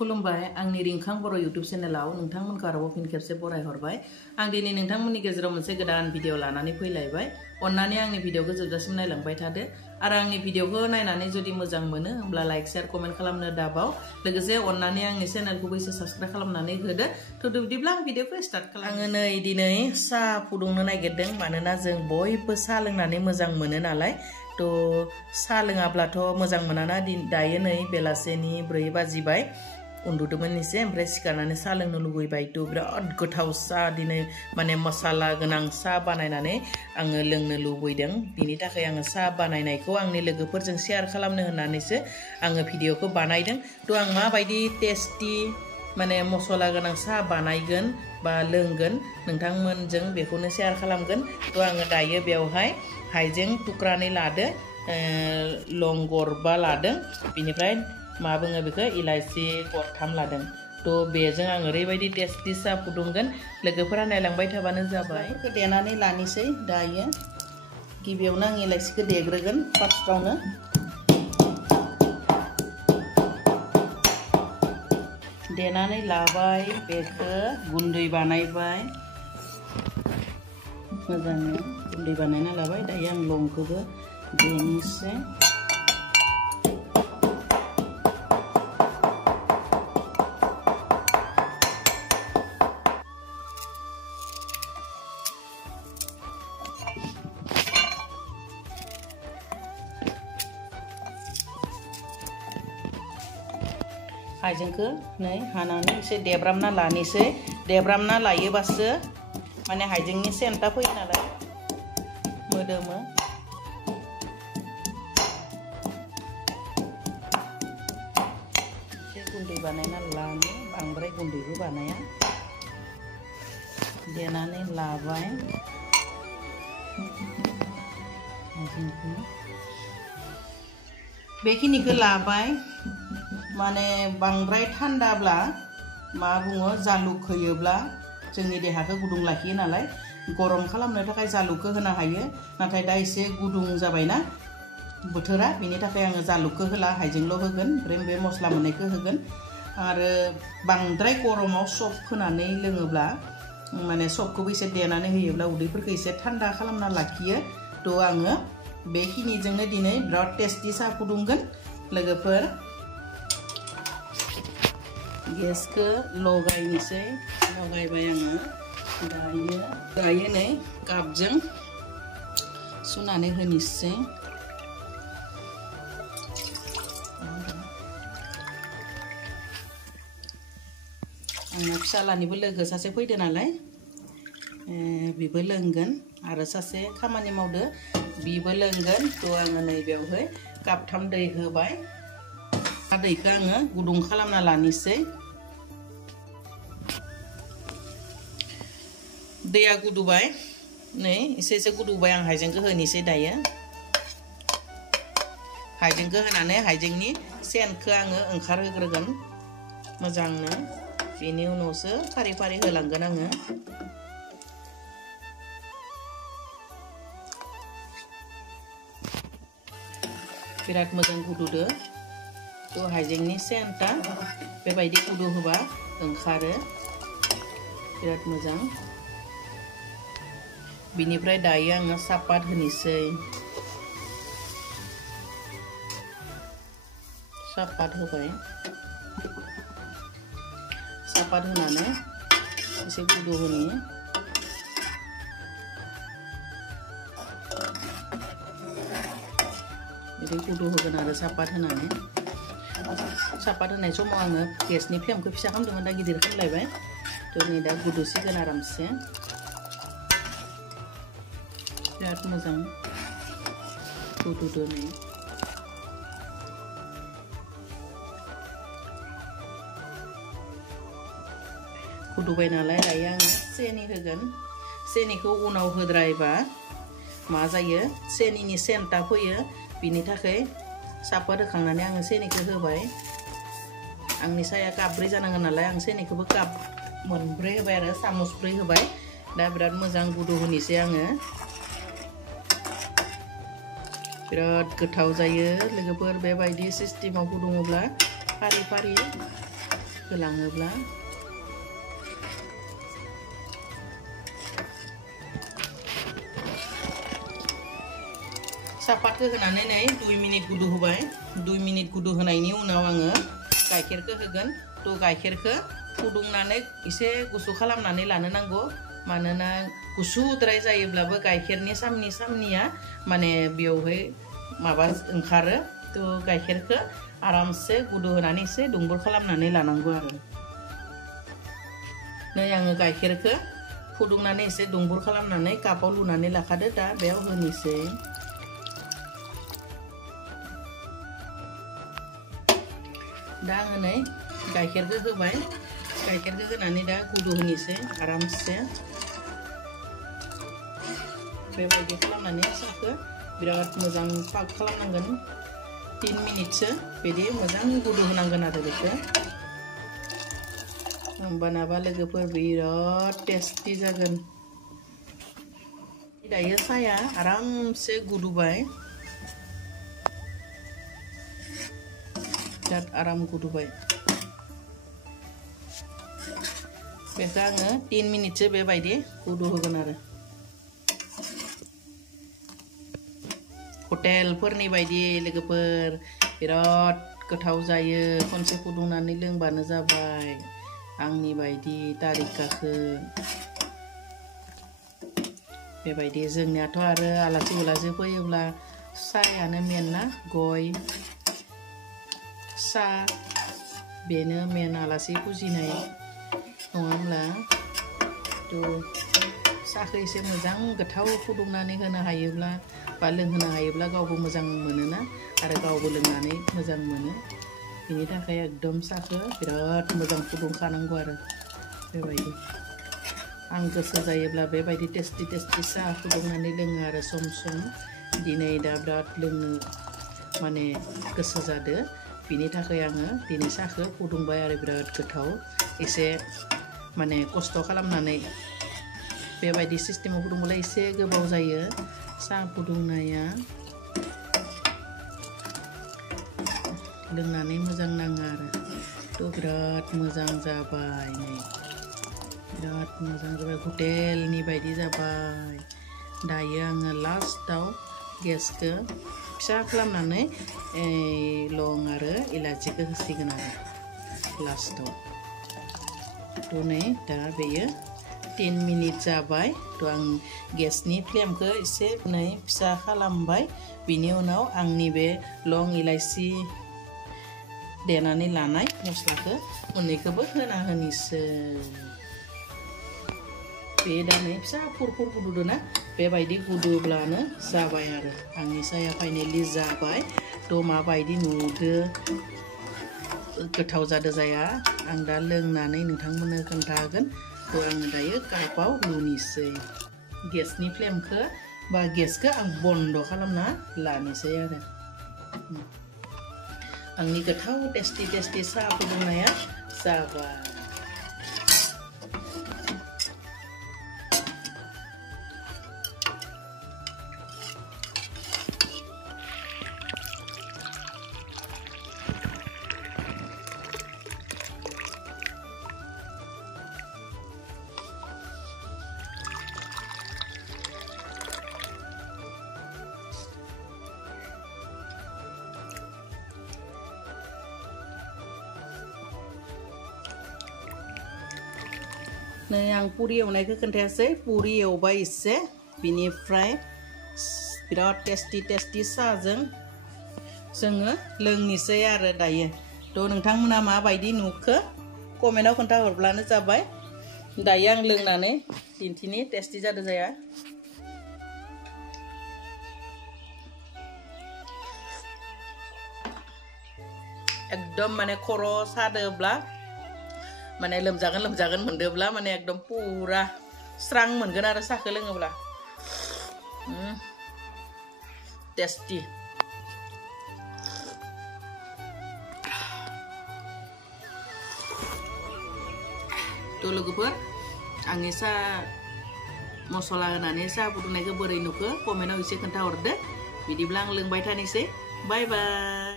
खुलुमबाय आंनि रिंखां बर' यूट्यूब चेनेलाव नोंथांमोनखौ आरोबाव फिन खेबसे बराय हरबाय। आं दिनै नोंथांमोननि गेजेराव मोनसे गोदान भिडिअ लानानै फैलायबाय। अन्नानै आंनि भिडिअखौ जोबजासिम नायलांबाय थादो आरो आंनि भिडिअखौ नायनानै जुदि मोजां मोनो होमब्ला लाइक शेयार कमेन्ट खालामनो दाबाव। लोगोसे अन्नानै आंनि चेनेलखौबो एसे साबस्क्राइब खालामनानै होदो। थ' बिदिब्ला आं भिडिअखौ स्टार्ट खालामो। आङो नै दिनै साहा फुदुंनो नागिरदों मानोना जों बयबो साहा लोंनानै मोजां मोनो नालाय। तो साहा लोङाब्लाथ' मोजां मोनाना दायो नै बेलासेनि 4 बाजिबाय। उन्दुदोंमोन एसे ओमफ्राय सिखारनानै साहा लोंनो लुबैबाय। तो बिराद गोथाव साहा दिनै माने मसाला गोनां साहा बानायनानै आङो लोंनो लुबैदों। बिनि थाखाय आङो साहा बानायनायखौ आंनि लोगोफोरजों शेयार खालामनो होननानैसो आङो भिडिअखौ बानायदों। तो आं माबायदि टेस्टि माने मसला गोनां साहा बानायगोन बा लोंगोन नोंथांमोनजों बेखौनो शेयार खालामगोन। तो आङो दायो बेवहाय हाइजें टुक्रानै लादो, लं गरबा लादों, बिनिफ्राय मा बुङो बेखौ इलाइचि गरथाम लादों। तो बेजों आं ओरैबायदि टेस्टि साहा फुदुंगोन लोगोफोरा नायलांबाय थाबानो जाबाय। देनानै लानोसै दायो। गिबियावनो आं इलाइचिखौ देग्रोगोन फार्स्टआवनो। देनानै लाबाय, बेखौ गुन्दै बानायबाय, मोजाङै गुन्दै बानायना लाबाय। दायो आं लंखौबो देनोसै। हाइजेंखौ नै हानानै एसे देब्रामना लानोसै। देब्रामना लायोबासो माने हाइजेंनि सेन्टआ फैयो नालाय मोदोमो। एसे गुन्दै बानायना लानो, बांद्राय गुन्दैबो बानाया। देनानै लाबाय हाइजेंखौ, बेखिनिखौ लाबाय। माने बांद्राय थान्दाब्ला मा बुङो जालुक होयोब्ला जोंनि देहाखौ गुदुं लाखियो नालाय, गरम खालामनो थाखाय जालुकखौ होनो हायो। नाथाय दा एसे गुदुं जाबायना बोथोरा, बेनि थाखाय आङो जालुकखौ होला, हाइजेंल' होगोन। ओमफ्राय बे मस्ला मोननायखौ होगोन। आरो बांद्राय गरमाव सप होनानै लोङोब्ला माने सबखौबो एसे देनानै होयोब्ला उदैफोरखौ एसे थान्दा खालामना लाखियो। तो आङो बेखिनिजोंनो दिनै बिराद टेस्टि साहा फुदुंगोन लोगोफोर। गेसखौ लगायनोसै, लगायबाय आङो। दायो नै कापजों सुनानै होनोसै। आङो फिसालानिबो लोगो सासे फैदो नालाय, बिबो लोंगोन आरो सासे खामानि मावदो बिबो लोंगोन। तो आङो नै बेवहाय कापथाम दै होबाय। दैखौ आङो गुदुं खालामना लानोसै। दैया गुदुबाय नै एसे एसे गुदुबाय। आं हाइजेंखौ होनोसै दायो। हाइजेंखौ होनानै हाइजेंनि सेन्टखौ आङो ओंखारहोग्रोगोन मोजांनो। बेनि उनावसो फारि फारि होलांगोन आङो। बिराद मोजां गुदुदो। तो हाइजेंनि सेन्टआ बेबायदि गुदु होबा ओंखारो, बिराद मोजां। बिनिफ्राय दायो आङो सापात होनोसै। सापात होबाय। सापात होनानै एसे गुदु होनि। बिदि गुदु होगोन आरो सापात होनानै। सापात होनाय समाव आङो गेसनि फ्लेमखौ फिसा खालामदोंमोन, दा गिदिर खालामलायबाय। तो नै दा गुदुसिगोन आरामसे। बिराद मोजां गुदुदो नै। गुदुबाय नालाय दायो आङो सेनि होगोन। सेनिखौ उनाव होद्रायबा मा जायो, सेनिनि सेन्टआ फैयो। बिनि थाखाय सापात होखांनानै आङो सेनिखौ होबाय। आंनि साया काप 4 जानांगोन नालाय, आं सेनिखौबो काप 4 होबाय आरो सामुस 4 होबाय। दा बिराद मोजां गुदु होनोसै आङो। बिराद गोथाव जायो लोगोफोर बेबायदि सिस्टेमाव फुदुङोब्ला फारि फारि होलाङोब्ला सापातखौ होनानै नै 2 मिनिट गुदु होबाय 2 मिनिट गुदु होनायनि उनाव आङो गाइखेरखौ होगोन तो गाइखेरखौ फुदुंनानै एसे गुसु खालामनानै लानो नांगौ मानोना गुसुद्राय जायोब्लाबो गाइखेरनि सामनिया माने बेयावहाय माबा ओंखारो तो गाइखेरखौ आरामसे गुदु होनानै एसे दुंबुर खालामनानै लानांगौ आरो नै आङो गाइखेरखौ फुदुंनानै एसे दुंबुर खालामनानै कापाव लुनानै लाखादो दा बेयाव होनोसै दा आङो नै गाइखेरखौ होबाय गाइखेरखौ होनानै दा गुदु होनोसै आरामसे बेबायदि खालामनानै साखौ बिराद मोजां पाक खालामनांगोन 3 मिनिटसो बिदि मोजां गुदु होनांगोन आरो बेखौ होमबानाबा लोगोफोर बिराद टेस्टि जागोन दायो साया आरामसे गुदुबाय बिराद आराम गुदुबाय बेखौ आङो 3 मिनिटसो बेबायदि गुदु होगोन आरो हटेलफोरनि बायदि लोगोफोर बिराद गोथाव जायो खनसे फुदुंनानै लोंबानो जाबाय आंनि बायदि तारिकाखौ बेबायदि जोंनियाथ' आरो आलासि उलासि फैयोब्ला सायानो मेन ना गय सा बेनो मेन आलासि फुजिनाय नङा होमब्ला तो साखौ एसे मोजां गोथाव फुदुंनानै होनो हायोब्ला बा लोंहोनो हायोब्ला गावबो मोजां मोनोना आरो गावबो लोंनानै मोजां मोनो बेनि थाखाय एकदम साखौ बिराद मोजां फुदुंखानांगौ आरो बेबायदि आं गोसो जायोब्ला बेबायदि टेस्टि सा फुदुंनानै लोङो आरो सम सम दिनै दा बिराद लोंनो माने गोसो जादो बिनि थाखाय आङो दिनै साखौ फुदुंबाय आरो बिराद गोथाव एसे माने खस्थ' खालामनानै बेबायदि सिस्टेमाव फुदुंब्ला एसे गोबाव जायो साहा फुदुंनाया लोंनानै मोजां नाङो आरो तो बिराद मोजां जाबाय नै बिराद मोजां जाबाय हटेलनि बायदि जाबाय दायो आङो लास्टाव गेसखौ फिसा खालामनानै लं आरो इलाचिखौ होसिगोन आरो लास्टाव तो नै दा बेयो 10 मिनिट जाबाय तो आं गेसनि फ्लेमखौ एसे नै फिसा खालामबाय बिनि उनाव आंनि बे लं इलाइचि देनानै लानाय मस्लाखौ मोननैखौबो होना होनोसै बे दा नै फिसा फुरफुर गुदुदो ना बेबायदि गुदुब्लानो जाबाय आरो आंनि साया फाइनेलि जाबाय तो माबायदि नुदो गोथाव जादो जाया आं दा लोंनानै नोंथांमोननो खोन्थागोन तो आं दायो कापाव लुनोसै गेसनि फ्लेमखौ बा गेसखौ आं बन्द खालामना लानोसै आरो आंनि गोथाव टेस्टि साहा फुदुंनाया जाबाय नै आं पुरि एवनायखौ खोन्थायासै पुरि एवबाय एसे बिनिफ्राय बिराद टेस्टि साहाजों जोङो लोंनोसै आरो दायो तो नोंथांमोना माबायदि नुखो कमेन्टआव खोन्थाहरब्लानो जाबाय दायो आं लोंनानै दिन्थिनि टेस्टि जादों जाया एकदम माने खर' सादोब्ला माने लोमजागोन मोनदोब्ला माने एकदम पुरा स्रां मोनगोन आरो साखौ लोङोब्ला टेस्टि तो लोगोफोर आंनि साहा मसला होनानै साहा फुदुंनायखौ बोरै नुखो कमेन्टआव एसे खोन्थाहरदो बिदिब्ला आं लोंबाय थानोसै बाय बाय